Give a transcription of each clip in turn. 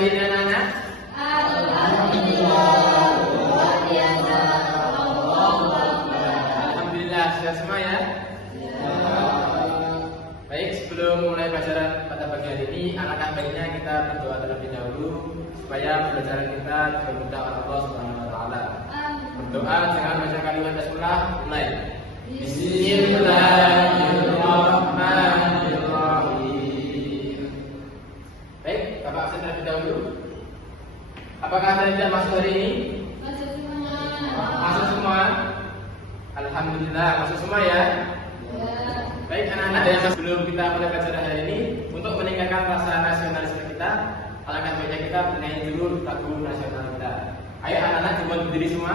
hari ini anak-anak? Alhamdulillah, luar biasa. Alhamdulillah, sudah semua ya? Baik, sebelum mulai pelajaran pada pagi hari ini, alangkah baiknya kita berdoa terlebih dahulu supaya pembelajaran kita diberkahi oleh Allah Subhanahu wa taala. Berdoa dengan baca kalimat basmalah, mulai. Bismillahirrahmanirrahim. Baik, Bapak absen terlebih dahulu. Apakah Anda tidak masuk hari ini? Masuk semua. Alhamdulillah, masuk semua ya. Baik, anak-anak, ada yang masih belum kita mulai pelajaran hari ini. Untuk meningkatkan rasa nasionalisme kita, alangkah baiknya kita menyanyi dulu lagu nasional kita. Ayo anak-anak, coba berdiri semua.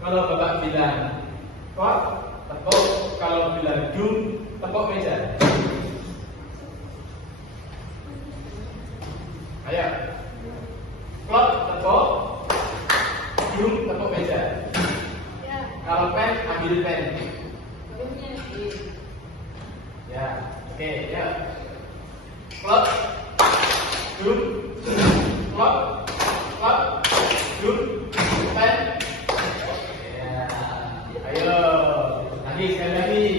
Kalau Bapak bilang kok, tepuk. Kalau bilang dum, tepuk meja. Ayo. Klop, tepuk. Dum, tepuk meja. Kalau pen, ambil pen. Ya, oke, ya. Klop. Dum. Klop. Klop. Dum. Pen. Ayo, lagi sekali lagi.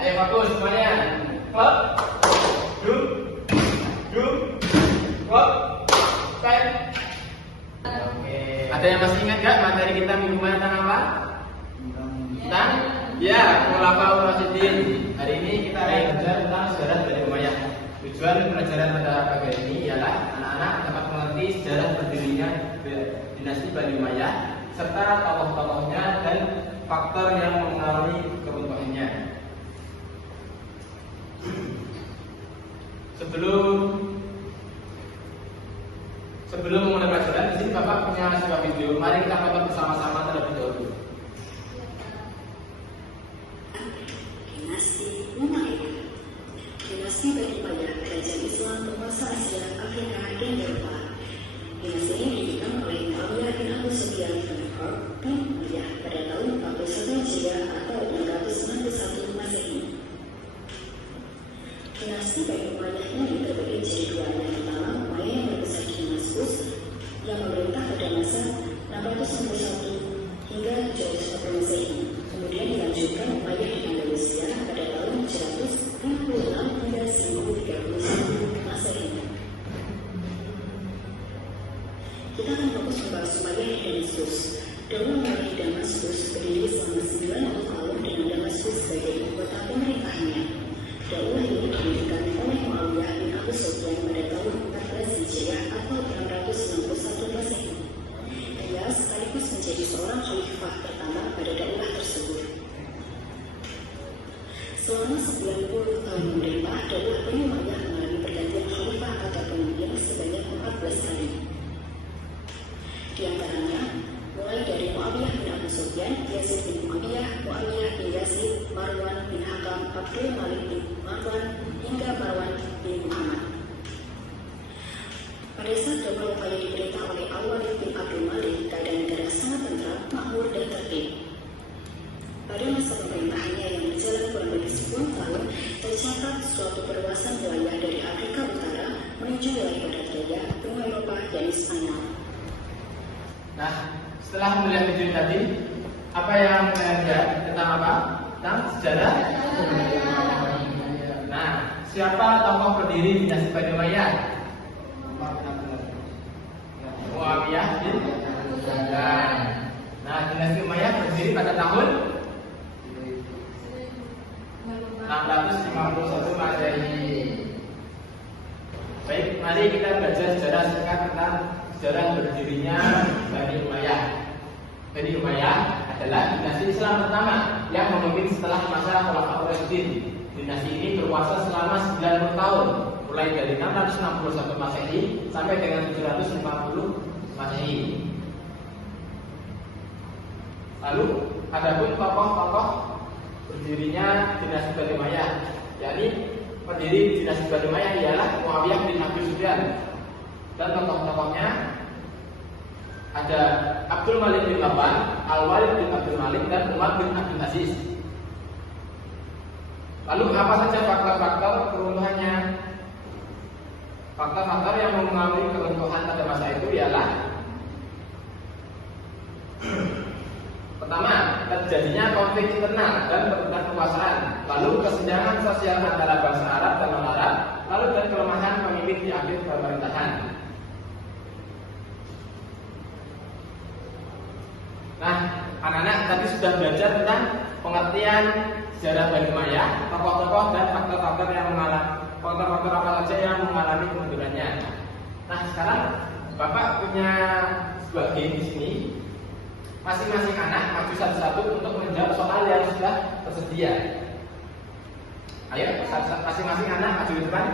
Ayo fokus semuanya. Klop, dum, klop, pen. Oke. Ada yang masih ingat gak materi kita minggu kemarin tentang apa? Tentang? Ya, Khulafaur Rasyidin. Hari ini kita akan belajar tentang sejarah Bani Umayyah. Tujuan pelajaran pada pagi ini ialah anak-anak dapat mengerti sejarah berdirinya dinasti Bani Umayyah serta tokoh-tokohnya dan faktor yang mempengaruhi keruntuhannya. Sebelum mulai pelajaran, di sini Bapak punya sebuah video. Mari kita tonton bersama-sama terlebih dahulu. Dinasti Umayyah. Dinasti Bani Umayyah, kerajaan Islam penguasa Asia, Afrika, dan Eropa. Dinasti ini didikan oleh Muawiyah bin Abu Sufyan bin Harb bin Umayyah pada tahun 41 Hijriah atau 691 Masehi. Dinasti Bani Umayyah ini terbagi jadi dua. Yang pertama, Umayyah yang berbesar di Damaskus yang memerintah pada masa 691 hingga 701 Masehi. Kemudian dilanjutkan Umayyah di Andalusia pada tahun 756 hingga 1031 Masehi. Kita akan fokus membahas Umayyah di Damaskus. Daulah Umayyah di Damaskus berdiri selama 90 tahun dengan Damaskus sebagai ibu kota pemerintahnya. Daulah ini didirikan oleh Muawiyah bin Abu Sufyan pada tahun 14 Hijriah atau 661 Masehi. Selama 90 tahun memerintah, Daulah Bani Umayyah mengalami pergantian khalifah atau pemimpin sebanyak 14 kali. Di antaranya, mulai dari Muawiyah bin Abu Sufyan, Yazid bin Muawiyah, Muawiyah bin Yazid, Marwan bin Hakam, Abdul Malik bin Marwan, hingga Marwan bin Muhammad. Pada saat Daulah Umayyah diperintah oleh Al-Walid bin Abdul Malik, keadaan negara sangat tentram, makmur dan tertib. Pada masa pemerintahannya yang berjalan kurang lebih 10 tahun, tercatat suatu perluasan wilayah dari Afrika Utara menuju wilayah Barat Daya, benua Eropa, dan Spanyol. Nah, setelah melihat video tadi, apa yang belajar tentang apa? Tentang sejarah. Nah, siapa tokoh pendiri dinasti Bani Umayyah? Muawiyah bin Sulaiman. Nah, dinasti Umayyah berdiri pada tahun 651 Masehi. Baik, mari kita belajar sejarah singkat tentang sejarah berdirinya Bani Umayyah. Bani Umayyah adalah dinasti Islam pertama yang memimpin setelah masa Khulafaur Rasyidin. Dinasti ini berkuasa selama 90 tahun, mulai dari 661 Masehi sampai dengan 750 Masehi. Lalu adapun tokoh-tokoh berdirinya dinasti Bani Umayyah, yakni pendiri dinasti Bani Umayyah ialah Muawiyah bin Abu Sufyan, dan tokoh-tokohnya ada Abdul Malik bin Marwan, Al-Walid bin Abdul Malik, dan Umar bin Abdul Aziz. Lalu apa saja faktor-faktor keruntuhannya? Faktor-faktor yang mempengaruhi keruntuhan pada masa itu ialah pertama, terjadinya konflik internal dan perebutan kekuasaan, lalu kesenjangan sosial antara bangsa Arab dan non-Arab, lalu dan kelemahan pemimpin di akhir pemerintahan. Nah, anak-anak tadi sudah belajar tentang pengertian sejarah Bani Umayyah, tokoh-tokoh dan faktor-faktor apa saja yang mengalami kemundurannya. Nah, sekarang Bapak punya sebuah game di sini. Masing-masing anak maju satu-satu untuk menjawab soal yang sudah tersedia. Ayo, masing-masing anak maju di depan.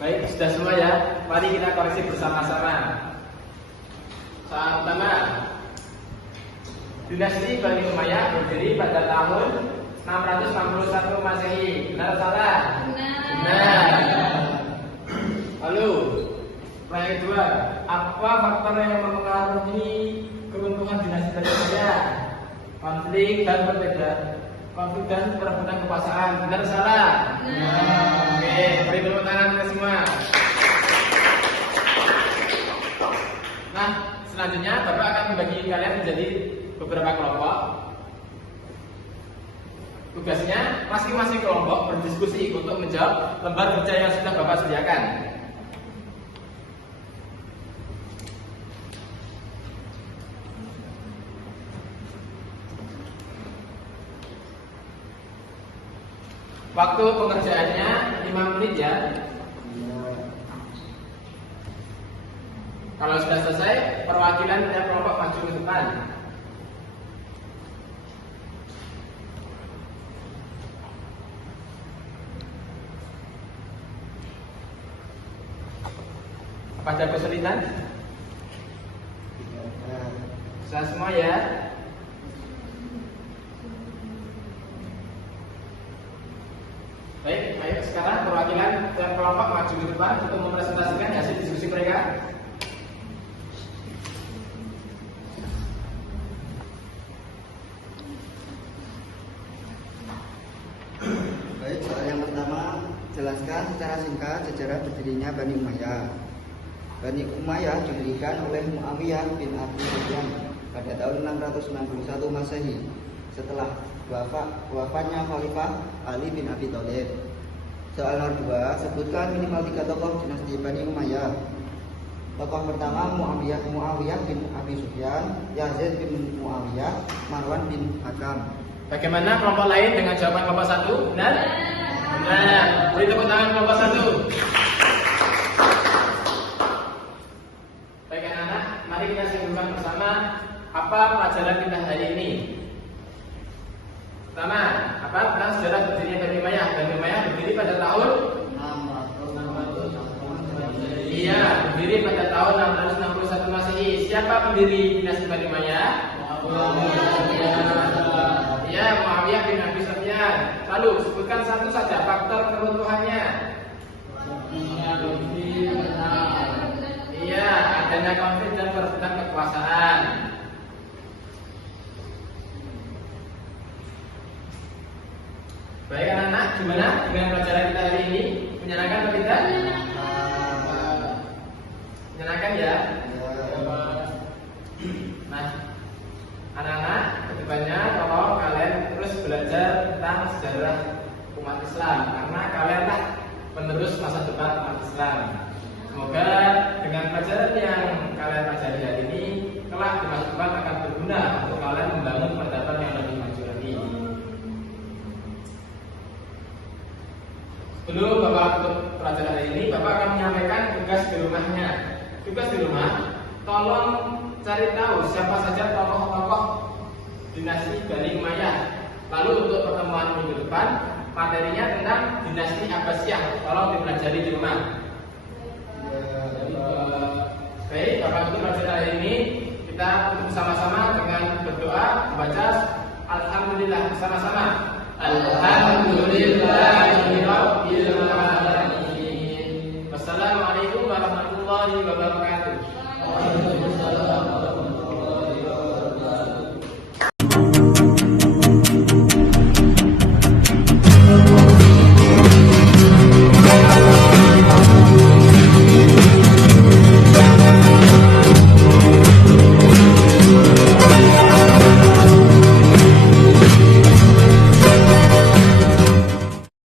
Baik, sudah semua ya. Mari kita koreksi bersama-sama. Soal pertama, dinasti Bani Umayyah berdiri pada tahun 661 Masehi. Benar atau salah? Benar. Lalu, pertanyaan kedua, apa faktor yang mempengaruhi keruntuhan dinasti Bani Umayyah? Konflik dan perebutan kekuasaan. Benar atau salah? Benar. Oke, beri tepuk tangan ke semua. Nah, selanjutnya Bapak akan membagi kalian menjadi beberapa kelompok. Tugasnya masing-masing kelompok berdiskusi untuk menjawab lembar kerja yang sudah Bapak sediakan. Waktu pengerjaannya 5 menit ya. Kalau sudah selesai, perwakilan tiap kelompok maju ke depan. Apa ada kesulitan? Bisa semua ya. Baik, ayo sekarang perwakilan tiap kelompok maju ke depan untuk mempresentasikan hasil diskusi mereka. Baik, soal yang pertama, jelaskan secara singkat sejarah berdirinya Bani Umayyah. Bani Umayyah didirikan oleh Muawiyah bin Abi Sufyan pada tahun 661 Masehi setelah wafatnya Khalifah Ali bin Abi Thalib. Soal nomor 2, sebutkan minimal 3 tokoh dinasti Bani Umayyah. Tokoh pertama Muawiyah bin Abi Sufyan, Yazid bin Muawiyah, Marwan bin Hakam. Bagaimana kelompok lain dengan jawaban kelompok 1? Benar? Benar. Beri tepuk tangan kelompok 1. Baik anak-anak, mari kita simpulkan bersama apa pelajaran kita hari ini. Pertama, apa tentang sejarah berdirinya Bani Umayyah? Bani Umayyah berdiri pada tahun 661. Iya, berdiri pada tahun 661 Masehi. Siapa pendiri dinasti Bani Umayyah? Ya, Muawiyah bin Abi Sufyan. Lalu sebutkan satu saja faktor keruntuhannya. Iya, adanya konflik dan perebutan kekuasaan. Baik anak-anak, gimana dengan pelajaran kita hari ini? Menyenangkan atau tidak? Menyenangkan ya? Nah, anak-anak, kedepannya tolong kalian terus belajar tentang sejarah umat Islam, karena kalianlah penerus masa depan umat Islam. Semoga dengan pelajaran yang kalian pelajari hari ini, kelak di masa depan akan berguna untuk kalian membangun peradaban yang lebih maju lagi. Sebelum Bapak tutup pelajaran hari ini, Bapak akan menyampaikan tugas di rumahnya. Tugas di rumah, tolong cari tahu siapa saja tokoh-tokoh dinasti Bani Umayyah. Lalu untuk pertemuan minggu depan, materinya tentang dinasti Abbasiyah. Tolong dipelajari di rumah. Baik, Bapak tutup pelajaran hari ini. Kita bersama-sama dengan berdoa membaca Alhamdulillah bersama-sama. Alhamdulillahirabbil alamin. Wassalamualaikum warahmatullahi wabarakatuh.